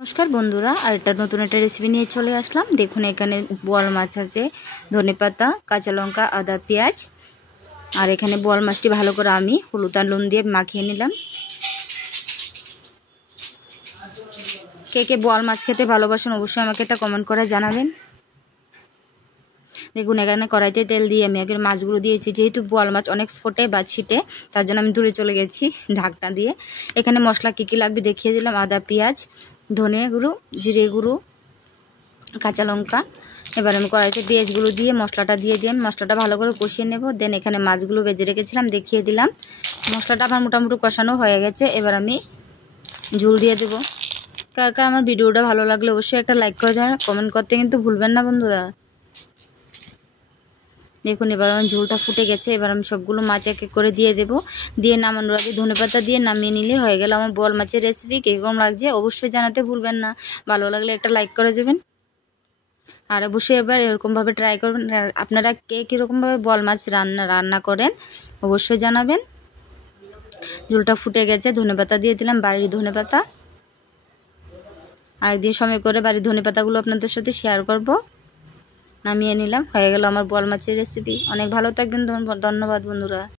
নমস্কার বন্ধুরা, আর একটা নতুন একটা রেসিপি নিয়ে চলে আসলাম। দেখুন এখানে বোয়াল মাছ আছে, ধনেপাতা, কাঁচা লঙ্কা, আদা, পেঁয়াজ। আর এখানে বোয়াল মাছটি ভালো করে আমি হলুদ আর নুন দিয়ে মাখিয়ে নিলাম। কে কে বোয়াল মাছ খেতে ভালোবাসেন অবশ্যই আমাকে একটা কমেন্ট করে জানাবেন। দেখুন এখানে কড়াইতে তেল দিয়ে আমি আগে মাছগুলো দিয়েছি। যেহেতু বোয়াল মাছ অনেক ফোটে বা ছিটে, তার জন্য আমি দূরে চলে গেছি ঢাকনা দিয়ে। এখানে মশলা কী কী লাগবে দেখিয়ে দিলাম। আদা, পেঁয়াজ, ধনে গুঁড়ো, জিরে গুঁড়ো, কাঁচা লঙ্কা। এবার আমি কড়াইতে পেঁয়াজগুলো দিয়ে মশলাটা দিয়ে আমি মশলাটা ভালো করে কষিয়ে নেব। দেন এখানে মাছগুলো ভেজে রেখেছিলাম দেখিয়ে দিলাম। মশলাটা আমার মোটামুটি কষানো হয়ে গেছে। এবার আমি ঝোল দিয়ে দেবো। কার কার আমার ভিডিওটা ভালো লাগলে অবশ্যই একটা লাইক করে যান, কমেন্ট করতে কিন্তু ভুলবেন না বন্ধুরা। দেখুন এবার আমার ঝোলটা ফুটে গেছে। এবার আমি সবগুলো মাছ এক এক করে দিয়ে দেবো। দিয়ে নামানোর আগে ধনেপাতা দিয়ে নামিয়ে নিলে হয়ে গেল আমার বোয়াল মাছের রেসিপি। কীরকম লাগছে অবশ্যই জানাতে ভুলবেন না। ভালো লাগলে একটা লাইক করে যাবেন, আর অবশ্যই এবার এরকমভাবে ট্রাই করবেন। আপনারা কে কীরকমভাবে বোয়াল মাছ রান্না করেন অবশ্যই জানাবেন। ঝোলটা ফুটে গেছে, ধনেপাতা দিয়ে দিলাম, বাড়ির ধনেপাতা। আরেকদিন সময় করে বাড়ির ধনেপাতাগুলো আপনাদের সাথে শেয়ার করব। নামিয়ে নিলাম, হয়ে গেল আমার বোয়াল মাছের রেসিপি। অনেক ভালো থাকবেন, ধন্যবাদ বন্ধুরা।